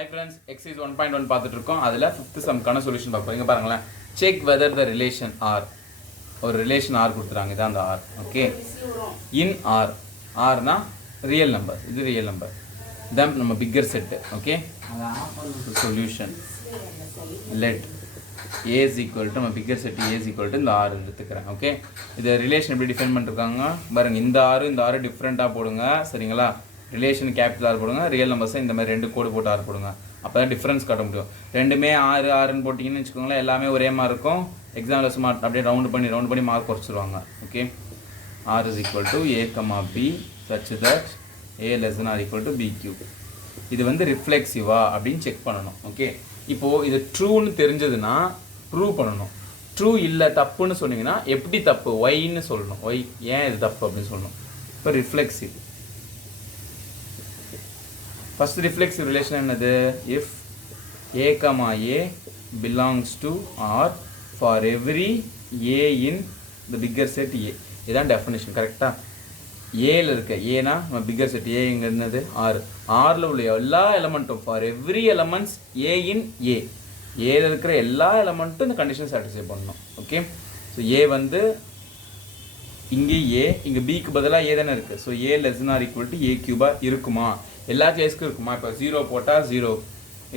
Hi friends, exercise 1.1 பார்த்துட்டு இருக்கோம். அதுல 5th சம்க்கான சொல்யூஷன் பார்ப்போம். இங்க பாருங்களேன். Check whether the relation R ஒரு ரிலேஷன் R கொடுத்துறாங்க. இதான் அந்த R. Okay. In R. R னா ரியல் நம்பர். இது ரியல் நம்பர். then நம்ம bigger set. Okay. Solution. let A is equal to நம்ம bigger set A is equal to இந்த R எடுத்துக்கிறேன். ஓகே. இது ரிலேஷன் எப்படி டிஃபைன் பண்ணிருக்காங்க? பாருங்க இந்த R டிஃபரண்டா போடுங்க. சரிங்களா? ரிலேஷன் கேபிட்டல் ஆர் போடுங்க, ரியல் நம்பர்ஸை இந்த மாதிரி ரெண்டு கோடு போட்டு ஆர் போடுங்க. அப்போ தான் டிஃப்ரென்ஸ் காட்ட முடியும். ரெண்டுமே ஆறுன்னு போட்டிங்கன்னு வச்சுக்கோங்களேன், எல்லாமே ஒரே மாதிரி இருக்கும். எக்ஸாம்பிள் ஸ்மார்ட் அப்படியே ரவுண்ட் பண்ணி மார்க் குறைச்சிருவாங்க. Okay. R is equal to A comma B such that A less or equal to B cube. இது வந்து ரிஃப்ளெக்சிவா அப்படின்னு செக் பண்ணணும். ஓகே. இப்போது இது ட்ரூன்னு தெரிஞ்சதுன்னா ப்ரூவ் பண்ணணும். ட்ரூ இல்லை தப்புன்னு சொன்னீங்கன்னா எப்படி தப்பு ஒய்ன்னு சொல்லணும். ஒய் ஏன் இது தப்பு அப்படின்னு சொல்லணும். இப்போ ரிஃப்ளெக்சிவ் first reflexive relation என்னது? if a comma a belongs to R for every a in the bigger set a. இதான் definition. கரெக்டா? ஏல இருக்க ஏனா நம்ம பிக்கர் செட் ஏ இங்க என்னது? R. Rல உள்ள எல்லா எலிமெண்ட்டும் for every elements a in a. ஏல இருக்கிற எல்லா எலிமெண்ட்டும் இந்த கண்டிஷன் சாட்டிஸ்ஃபை பண்ணணும். ஓகே. ஸோ ஏ வந்து இங்கே ஏ இங்கே பிக்கு பதிலாக ஏ தானே இருக்குது. So A less or equal to A கியூபாக இருக்குமா? எல்லா கேஸ்க்கும் இருக்குமா? இப்போ 0 போட்டால் 0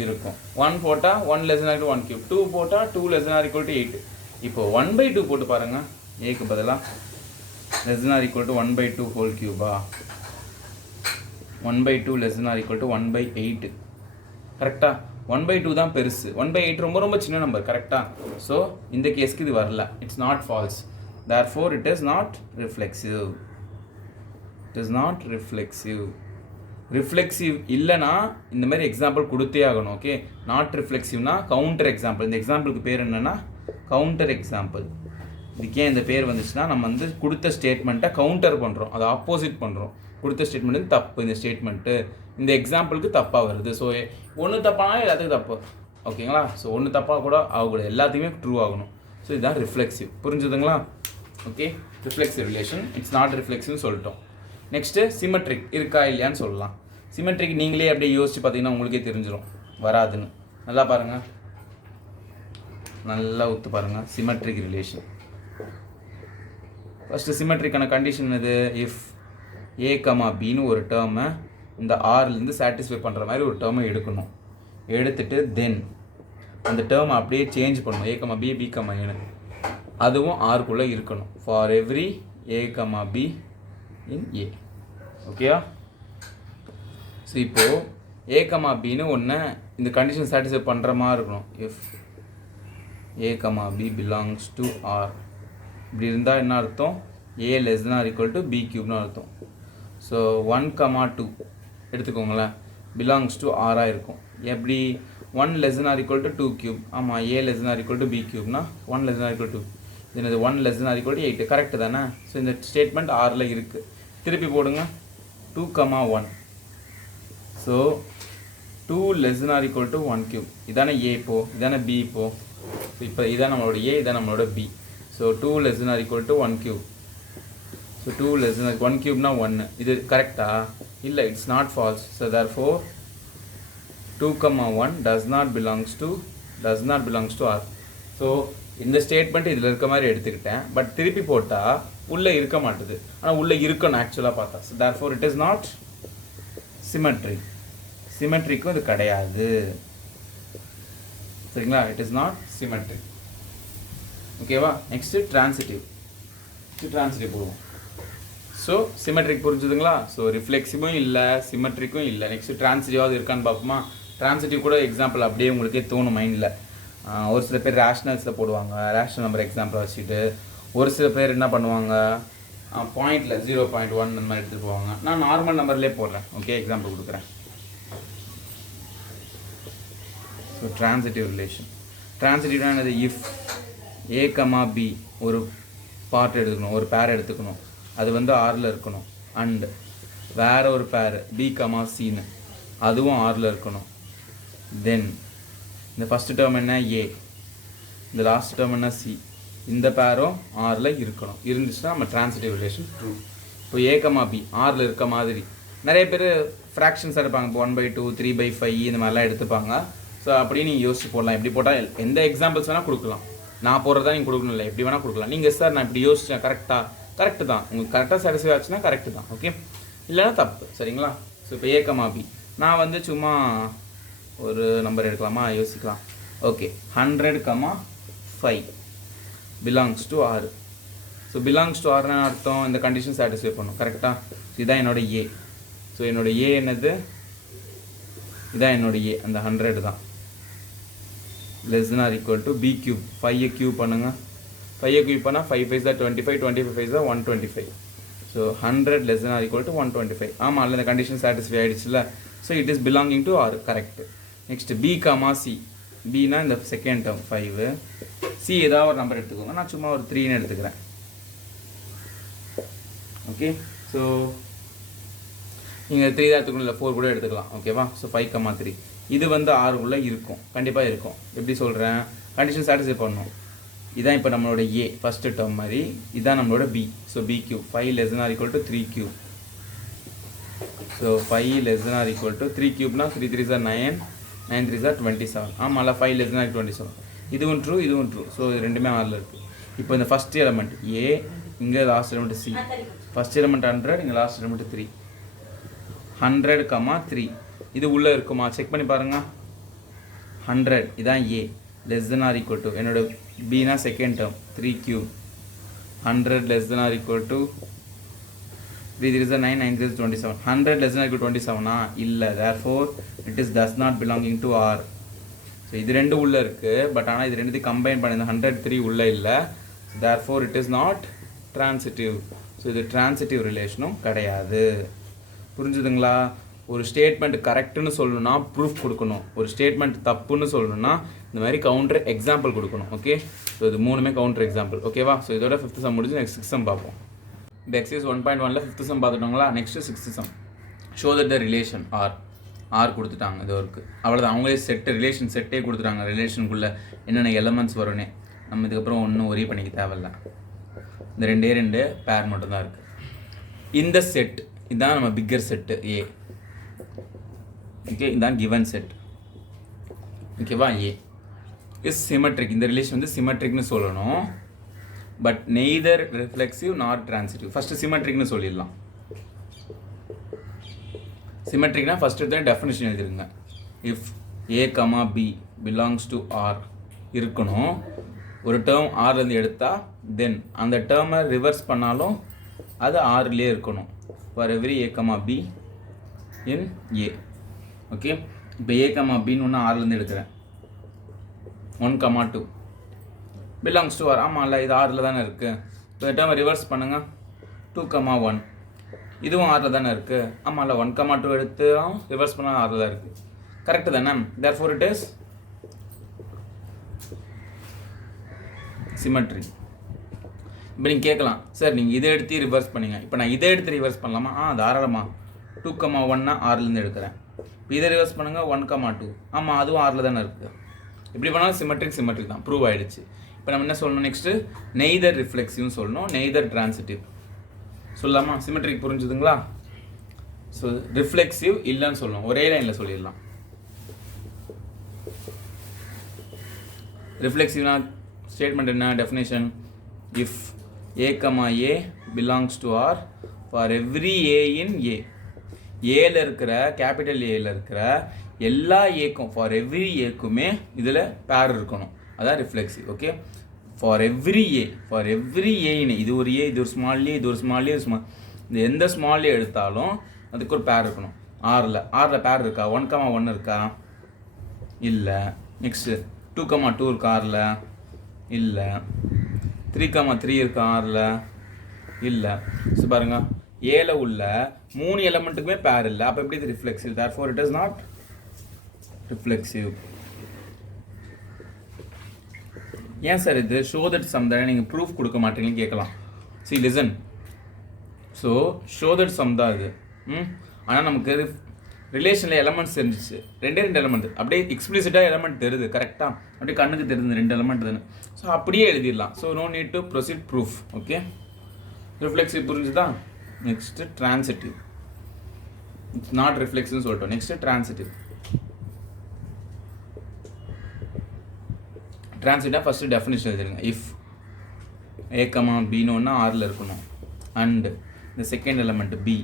இருக்கும், 1 போட்டால் 1 லெஸ் ஆர் ஈக்குவல் 1 கியூப், 2 போட்டால் 2 லெஸ் ஆர் ஈக்குவல் டு 8. இப்போ 1/2 போட்டு பாருங்கள். ஏக்கு பதிலாக less or equal to 1/2 whole Cuba, 1/2 less or equal to 1/8. கரெக்டாக? 1/2 தான் பெருசு, 1/8 ரொம்ப சின்ன நம்பர். கரெக்டாக? ஸோ இந்த கேஸ்க்கு இது வரல. It's not false. Therefore, it is not reflexive. It is not reflexive. Reflexive இல்லைனா இந்த மாதிரி எக்ஸாம்பிள் கொடுத்தே ஆகணும். ஓகே. நாட் ரிஃப்ளெக்சிவ்னா கவுண்டர் எக்ஸாம்பிள். இந்த எக்ஸாம்பிளுக்கு பேர் என்னென்னா கவுண்டர் எக்ஸாம்பிள். இதுக்கே இந்த பேர் வந்துச்சுன்னா நம்ம வந்து கொடுத்த ஸ்டேட்மெண்ட்டை கவுண்டர் பண்ணுறோம், அதை ஆப்போசிட் பண்ணுறோம். கொடுத்த ஸ்டேட்மெண்ட் தப்பு, இந்த ஸ்டேட்மெண்ட்டு இந்த எக்ஸாம்பிளுக்கு தப்பாக வருது. ஸோ ஒன்று தப்பானா எல்லாத்துக்கும் தப்பு. ஓகேங்களா? ஸோ ஒன்று தப்பாக கூட ஆகக்கூடாது, எல்லாத்தையுமே ட்ரூ ஆகணும். ஸோ இதுதான் ரிஃப்ளெக்சிவ். புரிஞ்சுதுங்களா? Okay. Reflexive relation. It's not ரிஃப்ளெக்சிவ்னு சொல்லிட்டோம். நெக்ஸ்ட்டு சிமெட்ரிக் இருக்கா இல்லையான்னு சொல்லலாம். சிமெட்ரிக் நீங்களே அப்படியே யோசிச்சு பார்த்தீங்கன்னா உங்களுக்கே தெரிஞ்சிடும் வராதுன்னு. நல்லா பாருங்கள், நல்லா ஒத்து பாருங்கள். சிமெட்ரிக் ரிலேஷன் ஃபஸ்ட்டு சிமெட்ரிக்கான கண்டிஷன் இது. இஃப் ஏ கமா பின்னு ஒரு டேர்மை இந்த ஆர்லேருந்து சாட்டிஸ்ஃபை பண்ணுற மாதிரி ஒரு டேர்மை எடுக்கணும். எடுத்துட்டு தென் அந்த டேர்மை அப்படியே சேஞ்ச் பண்ணணும். A comma B, B comma ஏன்னு, அதுவும் ஆர்க்குள்ளே இருக்கணும். For every A comma B in A. ஓகேவா? ஸோ இப்போது ஏ கமா பின்னு ஒன்று இந்த கண்டிஷன் சாட்டிஸ்ஃபை பண்ணுற மாதிரி இருக்கணும். If A comma B belongs to R இப்படி இருந்தால் என்ன அர்த்தம்? A less or equal to B கியூப்னு அர்த்தம். ஸோ 1, 2 எடுத்துக்கோங்களேன், பிலாங்ஸ் டு ஆராக இருக்கும். எப்படி? 1 less or equal to 2 cube. ஆமாம், A less or equal to B கியூப்னா 1 லெஸ் ஆர் ஈக்குவல் டு என்னது? 1 less or equal to 8. Correct தானே? ஸோ இந்த ஸ்டேட்மெண்ட் ஆரில் இருக்குது. திருப்பி போடுங்க. 2, 1. So 2 less or equal to 1 cube. இதானே ஏ இப்போது, இதானே பி இப்போது. இப்போ இதான் நம்மளோட ஏ, இதான் நம்மளோட b. So 2 less or equal to 1 cube. So 2 less or 1 கியூப்னா 1. இது கரெக்டா? இல்லை, it's not false. So therefore 2, 1 does not belongs to R. So இந்த ஸ்டேட்மெண்ட் இதில் இருக்க மாதிரி எடுத்துக்கிட்டேன். பட் திருப்பி போட்டால் உள்ளே இருக்க மாட்டுது, ஆனால் உள்ளே இருக்கணும் ஆக்சுவலாக பார்த்தா. So therefore it is not symmetric. சிமெட்ரிக்கும் இது கிடையாது. சரிங்களா? It is not symmetric. ஓகேவா? நெக்ஸ்ட்டு ட்ரான்சிட்டிவ் போடுவோம். ஸோ சிமெட்ரிக் புரிஞ்சுதுங்களா? ஸோ ரிஃப்ளெக்சிவும் இல்லை, சிமெட்ரிக்கும் இல்லை. நெக்ஸ்ட்டு ட்ரான்சிட்டிவாவது இருக்கான்னு பார்ப்போமா? ட்ரான்சிட்டிவ் கூட எக்ஸாம்பிள் அப்படியே உங்களுக்கே தோணும் மைண்டில். ஒரு சில பேர் ரேஷ்னல்ஸில் போடுவாங்க, ரேஷ்னல் நம்பர் எக்ஸாம்பிள் வச்சுட்டு. ஒரு சில பேர் என்ன பண்ணுவாங்க, பாயிண்டில் 0.1 அந்த மாதிரி எடுத்துகிட்டு போவாங்க. நான் நார்மல் நம்பர்லேயே போடுறேன். ஓகே, எக்ஸாம்பிள் கொடுக்குறேன். So transitive relation. ட்ரான்சிட்டிவ்னா என்னது? இஃப் ஏ கமா பி ஒரு பார்ட் எடுத்துக்கணும், ஒரு பேர் எடுத்துக்கணும், அது வந்து ஆரில் இருக்கணும். அண்ட் வேற ஒரு பேர் பி கமா சின்னு, அதுவும் ஆரில் இருக்கணும். தென் இந்த ஃபஸ்ட்டு டேர்ம் என்ன? ஏ. இந்த லாஸ்ட் டேர்ம் என்ன? சி. இந்த பேரும் ஆரில் இருக்கணும். இருந்துச்சுன்னா நம்ம ட்ரான்சிட்டிவ் ரிலேஷன் ட்ரூ. இப்போ ஏ கமா பி ஆரில் இருக்க மாதிரி நிறைய பேர் ஃப்ராக்ஷன்ஸ் எடுப்பாங்க, இப்போ 1/2 3/5 இந்த மாதிரிலாம் எடுத்துப்பாங்க. ஸோ அப்படியே நீங்கள் யோசிச்சு போடலாம். எப்படி போட்டால் எந்த எக்ஸாம்பிள்ஸ் வேணால் கொடுக்கலாம். நான் போடுறதா நீங்கள் கொடுக்கணும் இல்லை, எப்படி வேணால் கொடுக்கலாம். நீங்கள் சார் நான் இப்படி யோசிச்சேன் கரெக்டு தான், உங்களுக்கு கரெக்டாக சாட்டிஸ்ஃபை ஆச்சுன்னா கரெக்டு தான், ஓகே, இல்லைன்னா தப்பு, சரிங்களா? ஸோ இப்போ A, B நான் வந்து சும்மா ஒரு நம்பர் எடுக்கலாமா, யோசிக்கலாம். Okay, 100, 5 belongs to R. So belongs to Rன்னு அர்த்தம் இந்த கண்டிஷன் சாட்டிஸ்ஃபை பண்ணும், கரெக்டாக? இதுதான் என்னோட A. ஸோ என்னோட A என்னது, இதான் என்னோட A, அந்த 100 தான். Less than or equal to B cube. 5 cube பண்ணுங்க. 5 cube பண்ணால் 5 5 is 25, 25 is 125. So 100 less than or equal to 125. ஆமாம், இல்லை இந்த கண்டிஷன் சாட்டிஸ்ஃபை ஆகிடுச்சுல. So it is belonging to R, correct. Next B, C. Bனா இந்த செகண்ட் டேர்ம் 5. C ஏதாவது ஒரு நம்பர் எடுத்துக்கோங்க, நான் சும்மா ஒரு 3ன்னு எடுத்துக்கிறேன். ஓகே, ஸோ நீங்கள் 3 தான் எடுத்துக்கணும், இல்லை 4 கூட எடுத்துக்கலாம், ஓகேவா? ஸோ 5, 3 இது வந்து Rக்குள்ளே இருக்கும், கண்டிப்பாக இருக்கும். எப்படி சொல்கிறேன், கண்டிஷன் சாட்டிஸ்ஃபை பண்ணணும். இதான் இப்போ நம்மளோட A ஃபஸ்ட்டு டேர்ம் மாதிரி, இதான் நம்மளோட B. So B cube 5 less than or equal to 3 cube. So 5 less than or equal to 3 cubeனா 3 3s are 9, 9 3s are 27. ஆமாம்ல, 5 less than or 27. இதுவும் ட்ரூ, இதுவும் ட்ரூ. ஸோ இது ரெண்டுமே Rல இருக்குது. இப்போ இந்த ஃபஸ்ட் எலமெண்ட் A, இங்கே last element C. First element 100, இங்கே லாஸ்ட் எலமெண்ட் 3. 100, 3 இது உள்ளே இருக்குமா செக் பண்ணி பாருங்கள். 100 இதான் A, less than or equal to என்னோட Bனா second term 3 cube. 100 less than or equal to 3 3s are 9, 9 3s 27. 100 less than or equal to 27 இல்லை, therefore it is does not belonging to R. So இது ரெண்டு உள்ளே இருக்குது, but ஆனால் இது ரெண்டுத்தையும் combine பண்ணி 103 உள்ளே இல்லை. therefore it is not transitive. So இது transitive ரிலேஷனும் கிடையாது. புரிஞ்சுதுங்களா? ஒரு ஸ்டேட்மெண்ட் கரெக்டுன்னு சொல்லணும்னா ப்ரூஃப் கொடுக்கணும், ஒரு ஸ்டேட்மெண்ட் தப்புன்னு சொல்லணும்னா இந்த மாதிரி கவுண்டர் எக்ஸாம்பிள் கொடுக்கணும், ஓகே? ஸோ இது மூணுமே கவுண்டர் எக்ஸாம்பிள், ஓகேவா? ஸோ இதோட 5th சம் முடிஞ்சு நெக்ஸ்ட் 6th சம் பார்ப்போம். இந்த எக்ஸசைஸ் 1.1ல் 5th சம் பார்த்துட்டோங்களா? Next 6th sum. Show that the relation R கொடுத்துட்டாங்க, இது ஒர்க்கு அவ்வளோதான். அவங்களே ரிலேஷன் செட்டே கொடுத்துட்டாங்க, ரிலேஷனுக்குள்ளே என்னென்ன எலமெண்ட்ஸ் வரும்னே. நம்ம இதுக்கப்புறம் ஒன்றும் ஒரே பண்ணிக்க தேவையில்ல. இந்த ரெண்டு பேர் மட்டும்தான் இருக்குது. இந்த செட் இதுதான் நம்ம பிக்கர் செட்டு A, ஓகே? இதுதான் கிவன் செட், ஓகேவா? A is symmetric. இந்த ரிலேஷன் வந்து சிமெட்ரிக்னு சொல்லணும், but neither reflexive not transitive. First சிமெட்ரிக்னு சொல்லிடலாம். சிமெட்ரிக்னா ஃபஸ்ட்டு எடுத்து டெஃபினிஷன் எழுதிருங்க. If A, B belongs to R இருக்கணும், ஒரு டேர்ம் Rலேருந்து எடுத்தால் தென் அந்த டேர்மை ரிவர்ஸ் பண்ணாலும் அது Rலேயே இருக்கணும். For every A, B in A, okay? இப்போ A, Bன்னு ஒன்று Rலேருந்து எடுக்கிறேன். 1, 2 பிலாங்ஸ் டு R. ஆமாம், இல்லை இது Rல தானே இருக்குது. இப்போ இந்த டேர்மை ரிவர்ஸ் பண்ணுங்கள். 2, 1 இதுவும் Rல தானே இருக்குது. ஆமாம், இல்லை 1, 2 எடுத்து ரிவர்ஸ் பண்ணால் Rல தான் இருக்குது, கரெக்டு தானே? therefore it is symmetry. இப்போ நீங்கள் கேட்கலாம், சார் நீங்கள் இதை எடுத்து ரிவர்ஸ் பண்ணிங்க, இப்போ நான் இதை எடுத்து ரிவர்ஸ் பண்ணலாமா? தாராளமாக. 2, 1 Rலேருந்து எடுக்கிறேன். இப்போ இதை ரிவர்ஸ் பண்ணுங்கள். 1, 2 ஆமாம், அதுவும் Rல தானே இருக்குது. எப்படி பண்ணாலும் சிமெட்ரிக் தான், ப்ரூவ் ஆகிடுச்சு. இப்போ நம்ம என்ன சொல்லணும் நெக்ஸ்ட்டு? நெய்தர் ரிஃப்ளெக்சிவ்னு சொல்லணும், நெய்தர் டிரான்சிட்டிவ் சொல்லலாமா? சிமெட்ரிக் புரிஞ்சுதுங்களா? ஸோ ரிஃப்ளெக்சிவ் இல்லைன்னு சொல்லணும், ஒரே லைனில் சொல்லிடலாம். ரிஃப்ளெக்சிவ்னா ஸ்டேட்மெண்ட் என்ன definition? If A, belongs to R for every A in A. ஏல இருக்கிற கேபிட்டல் ஏல இருக்கிற எல்லா ஏக்கும், ஃபார் எவ்ரி ஏக்குமே இதில் பேர் இருக்கணும், அதான் reflexive, okay? For every A இன் இது ஒரு ஏ, இது ஒரு ஸ்மால் ஏ, இது ஒரு ஸ்மால் ஏ, இந்த எந்த ஸ்மால் ஏ எடுத்தாலும் அதுக்கு ஒரு பேர் இருக்கணும். ஆரில் பேர் இருக்கா? 1, 1 இருக்கா? இல்லை. நெக்ஸ்ட்டு 2, 2 இருக்கா Rல? இல்லை. 3, 3 இருக்கா Rல? இல்லை. ஸோ பாருங்க, ஏல உள்ள 3 எலமெண்ட்டுக்குமே பேர் இல்லை, அப்போ எப்படி இது reflexive? therefore it is not reflexive. ஏன் சார் இது ஷோ தட் சம் தானே, நீங்கள் ப்ரூஃப் கொடுக்க மாட்டீங்கன்னு கேட்கலாம். see listen, so show that some தான் இது. ஆனால் நமக்கு ரிலேஷனில் எலமெண்ட்ஸ் இருந்துச்சு, 2 எலமெண்ட் அப்படியே எக்ஸ்பிளிசிட்டாக எலமெண்ட் தெரியுது, கரெக்டாக அப்படியே கண்ணுக்கு தெரியுது 2 எலமெண்ட் தானே. ஸோ அப்படியே எழுதிடலாம். So no need to proceed proof, okay? Reflexive புரிஞ்சுதா? Next transitive. இட்ஸ் நாட் ரிஃப்ளெக்ஸ்னு சொல்லிட்டோம். Next transitive. Transitive first definition எழுதிருங்க. இஃப் ஏ கமா பின்னு ஒன்று ஆரில் இருக்கணும், அண்டு இந்த செகண்ட் எலமெண்ட் பி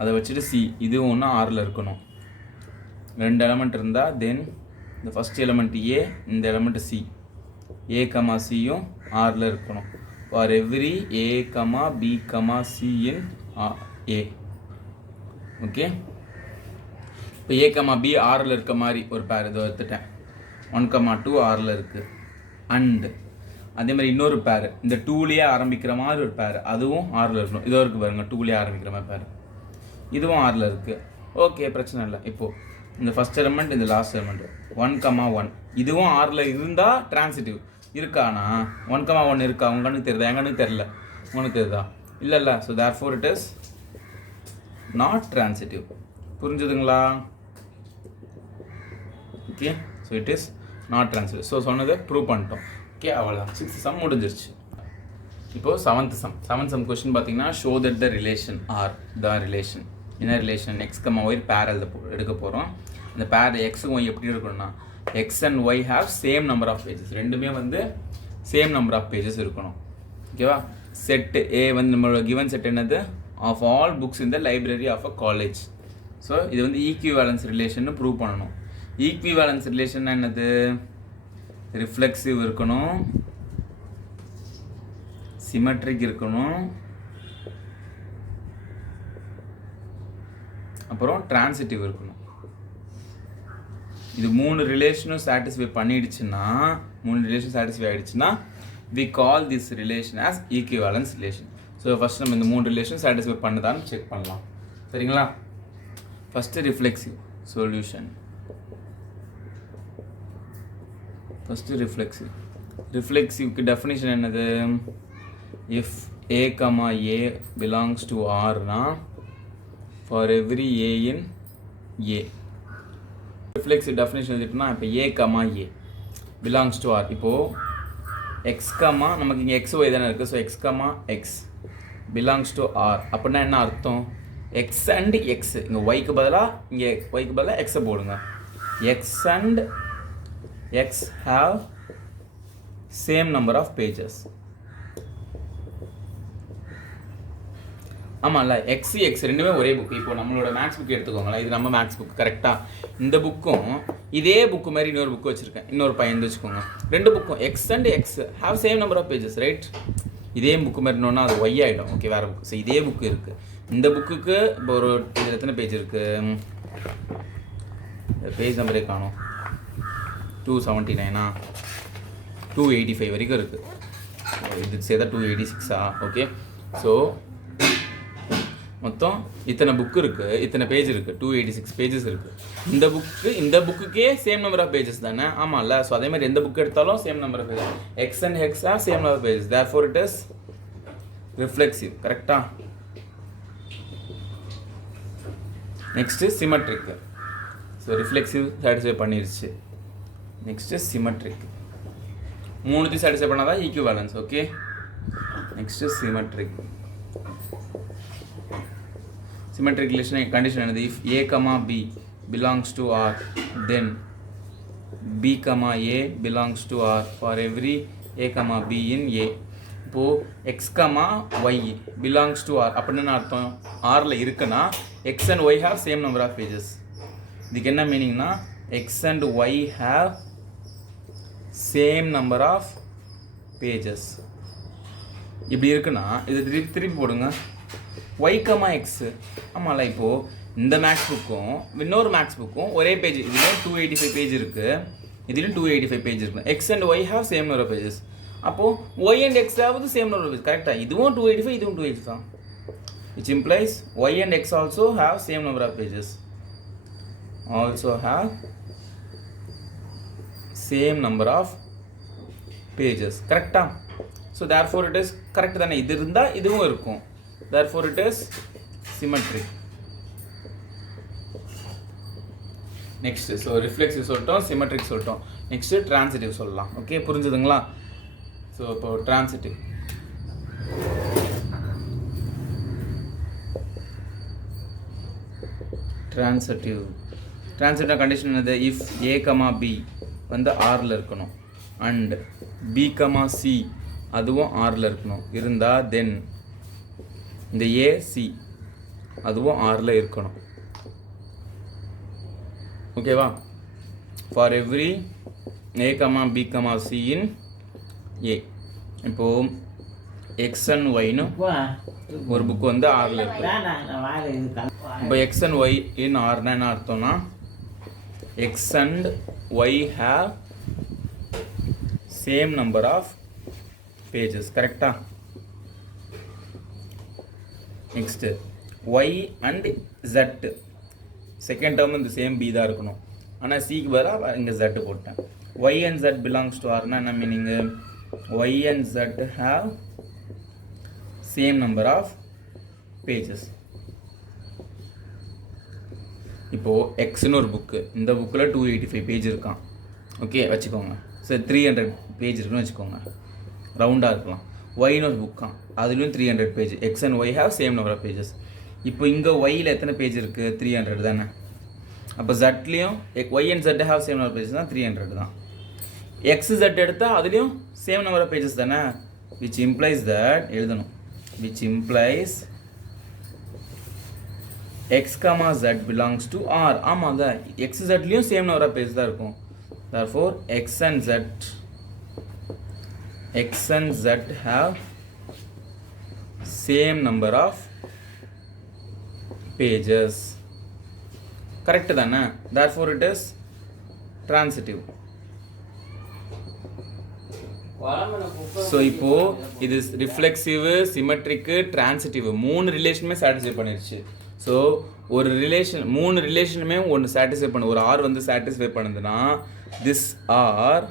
அதை வச்சுட்டு சி இதுவும் ஒன்று ஆரில் இருக்கணும். 2 எலமெண்ட் இருந்தால் தென் இந்த ஃபஸ்ட் எலமெண்ட் ஏ, இந்த எலமெண்ட் சி, ஏ கமா சியும் ஆரில் இருக்கணும். For every A comma B comma C in A. Okay, இப்போ ஏ கமா பி ஆரில் இருக்க மாதிரி ஒரு பேர் இதை எடுத்துட்டேன். 1,2 ஆரில் இருக்குது. அண்டு அதே மாதிரி இன்னொரு பேர் இந்த 2லேயே ஆரம்பிக்கிற மாதிரி ஒரு பேர், அதுவும் ஆரில் இருக்கணும். இதோ இருக்குது பாருங்கள், 2லேயே ஆரம்பிக்கிற மாதிரி பேர், இதுவும் ஆரில் இருக்குது. ஓகே, பிரச்சனை இல்லை. இப்போது இந்த ஃபஸ்ட் எலமெண்ட், இந்த லாஸ்ட் எலமெண்ட் 1,1 இதுவும் ஆரில் இருந்தால் ட்ரான்சிட்டிவ் இருக்கானா? 1,1 இருக்கா? உங்க கண்ணுக்கு தெரியுதா? என் கண்ணுக்கு தெரில. உங்களுக்கு தெரியுதா? இல்லை. So therefore it is not transitive. புரிஞ்சுதுங்களா? Okay, so it is not transitive. So சொன்னதை ப்ரூவ் பண்ணிட்டோம். ஓகே, அவ்வளோதான். 6th சம் முடிஞ்சிருச்சு. இப்போது 7th சம் கொஸ்டின் பார்த்தீங்கன்னா, show that the relation R the relation, என்ன relation x comma y pair எடுக்க போகிறோம். இந்த பேர் எக்ஸும் ஒய் எப்படி இருக்கணும்னா, x and y have same number of pages, ரெண்டுமே வந்து சேம் நம்பர் ஆஃப் பேஜஸ் இருக்கணும். ஓகேவா? செட் ஏ வந்து நம்மளோட கிவன் செட் என்னது? Of all books in the library of a college. So இது வந்து ஈக்விவேலன்ஸ் ரிலேஷன் ப்ரூவ் பண்ணணும். ஈக்விவேலன்ஸ் ரிலேஷன் என்னது? ரிஃப்ளெக்சிவ் இருக்கணும், சிமெட்ரிக் இருக்கணும், அப்புறம் ட்ரான்சிட்டிவ் இருக்கணும். இது 3 ரிலேஷனும் சாட்டிஸ்ஃபை பண்ணிடுச்சுன்னா, 3 ரிலேஷன் சாட்டிஸ்ஃபை ஆகிடுச்சுன்னா we call this relation as equivalence relation. So first நம்ம இந்த 3 ரிலேஷன் சாட்டிஸ்ஃபை பண்ணுதான்னு செக் பண்ணலாம். சரிங்களா? First reflexive solution. ஃபஸ்ட்டு ரிஃப்ளெக்சிவ்க்கு டெஃபினிஷன் என்னது? If A comma A belongs to ஆர்னா for every A in A. Reflexive definition எழுதிட்டோம்னா, இப்போ ஏ comma A belongs to R. இப்போது எக்ஸ் கமா நமக்கு இங்கே எக்ஸ் ஒய் தானே இருக்குது. So x comma x belongs to R அப்படின்னா என்ன அர்த்தம்? எக்ஸ் அண்ட் எக்ஸ், இங்கே ஒய்க்கு பதிலாக இங்கே ஒய்க்கு பதிலாக எக்ஸை போடுங்க. X and x have same number of pages. ஆமாம்ல, எக்ஸ் ரெண்டுமே ஒரே புக். இப்போ நம்மளோட மேக்ஸ் புக் எடுத்துக்கோங்களேன், இது நம்ம மேக்ஸ் புக் கரெக்டாக. இந்த புக்கும் இதே புக்கு மாதிரி இன்னொரு புக்கு வச்சுருக்கேன், இன்னொரு பையன் வச்சுக்கோங்க. 2 புக்கும் x and x have same number of pages, right? இதே புக்கு மாதிரி இன்னொன்னா அது ஒய் ஆகிடும். ஓகே, வேறு புக்கு. ஸோ இதே புக்கு இருக்குது. இந்த புக்குக்கு இப்போ ஒரு இதில் எத்தனை பேஜ் இருக்குது? பேஜ் நம்பரே காணும். 279 285 வரைக்கும் இருக்குது. இதுக்கு சேர்த்தா 286. ஓகே, ஸோ மொத்தம் இத்தனை புக்கு இருக்குது, இத்தனை பேஜ் இருக்குது, 286 பேஜஸ் இருக்குது. இந்த புக்குக்கே சேம் நம்பர் ஆஃப் பேஜஸ் தானே? ஆமாம்ல. ஸோ அதே மாதிரி எந்த புக் எடுத்தாலும் same number of pages. X and x are same number of pages, therefore it is reflexive. கரெக்டா? Next symmetric. So reflexive satisfy பண்ணிருச்சு. Next symmetric. 3 சாட்டிஸ்ஃபை பண்ணால் தான் equivalence. Okay, next symmetric. Symmetric relation condition என்னது? if a comma b belongs to R, then b comma a belongs to R for every a comma b in A. இப்போ x comma y belongs to R அப்படின்னா அர்த்தம், Rல இருக்குன்னா x and y have same number of pages. இதுக்கு என்ன மீனிங்னா, x and y have same number of pages. இப்படி இருக்குன்னா இது திருப்பி போடுங்க, y கமா எக்ஸு. ஆமாம்ல, இப்போது இந்த மேக்ஸ் புக்கும் இன்னொரு மேக்ஸ் புக்கும் ஒரே பேஜ். இதுலேயும் 285 பேஜ் இருக்குது, இதுலேயும் 285 பேஜ் இருக்குது. X and y have same number of pages. அப்போது ஒய் அண்ட் எக்ஸ் ஹாவது சேம் நம்பர் ஆஃப் பேஜ். கரெக்டாக? இதுவும் 285, இதுவும் 285 தான். Which implies y and x also have same number of pages. Also have same number of pages. கரெக்டாக? So therefore it is correct தானே? இது இருந்தால் இதுவும் இருக்கும். Therefore it is symmetric. Next, so reflexive சொல்லிட்டோம், symmetric சொல்லிட்டோம். Next transitive சொல்லலாம். Okay, புரிஞ்சுதுங்களா? ஸோ இப்போ transitive. ட்ரான்சிட்டிவ் கண்டிஷன் என்னது? இஃப் ஏ கமா பி வந்து ஆரில் இருக்கணும் அண்ட் பி கமா சி அதுவும் ஆரில் இருக்கணும் இருந்தால் தென் இந்த ஏசி அதுவும் ஆரில் இருக்கணும். ஓகேவா? For every A comma B comma C in A. இப்போது எக்ஸ் அண்ட் ஒய்னு ஒரு புக்கு வந்து ஆரில் இருக்கு. இப்போ எக்ஸ் அண்ட் ஒய் இன் ஆர்னா என்ன அர்த்தம்னா x and y have same number of pages. கரெக்டா? Next y and z second term இந்த சேம் பி தான் இருக்கணும். ஆனால் சிக்கு பதிலாக இங்கே ஜெட்டு போட்டேன். Y and z belongs to ஆர்னா என்ன meaning? Y and z have same number of pages. இப்போது எக்ஸ்னு ஒரு புக்கு, இந்த புக்கில் 285 பேஜ் இருக்கான். ஓகே வச்சுக்கோங்க. சரி 300 பேஜ் இருக்குன்னு வச்சுக்கோங்க, ரவுண்டாக இருக்கலாம். ஒய்னு ஒரு புக்கான், அதுலேயும் 300 page. X and y have same number of pages. இப்போ இங்கே ஒய்யில் எத்தனை பேஜ் இருக்குது? 300 தானே. அப்போ ஜட்லேயும் y and z have same number pages தான், 300 தான். எக்ஸ் ஜெட் எடுத்தால் அதுலேயும் சேம் நம்பர் ஆஃப் பேஜஸ் தானே. விச் இம்ப்ளைஸ் தட் எழுதணும், which implies x comma z belongs to R. ஆமாங்க, எக்ஸ் ஜெட்லேயும் சேம் நம்பர் ஆஃப் பேஜ் தான் இருக்கும். therefore x and z have same number of pages. correct தானே? therefore it is transitive. So இப்போ இது ரிஃப்ளெக்சிவ், சிமெட்ரிக்கு, டிரான்சிட்டிவ் மூணு ரிலேஷனுமே சாட்டிஸ்ஃபை பண்ணிடுச்சு. ஸோ ஒரு ரிலேஷன், மூணு ரிலேஷனுமே ஒன்று சாட்டிஸ்ஃபை பண்ணு. ஒரு ஆர் வந்து சாட்டிஸ்ஃபை பண்ணுதுன்னா this R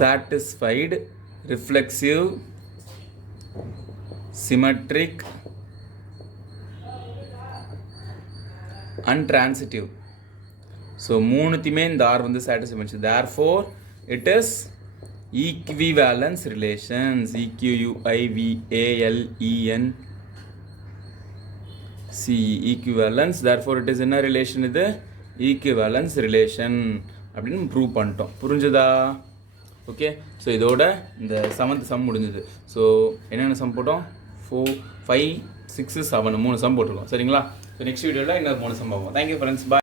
satisfied reflexive, symmetric and transitive. So மூணுத்தையுமே இந்த ஆர் வந்து சாட்டிஸ்ஃபை பண்ணிச்சு. therefore it is equivalence relations. equivalence equivalence. therefore it is என்ன ரிலேஷன்? இது ஈக்குவேலன்ஸ் ரிலேஷன் அப்படின்னு ப்ரூவ் பண்ணிட்டோம். புரிஞ்சுதா? ஓகே. ஸோ இதோட இந்த 7th சம் முடிஞ்சுது. ஸோ என்னென்ன சம் போட்டோம்? 4, 5, 6, 7 3 சம் போட்டிருக்கோம். சரிங்களா? ஸோ நெக்ஸ்ட் வீடியோவில் இன்னொரு 3 சம் பார்ப்போம். Thank you friends. பாய்.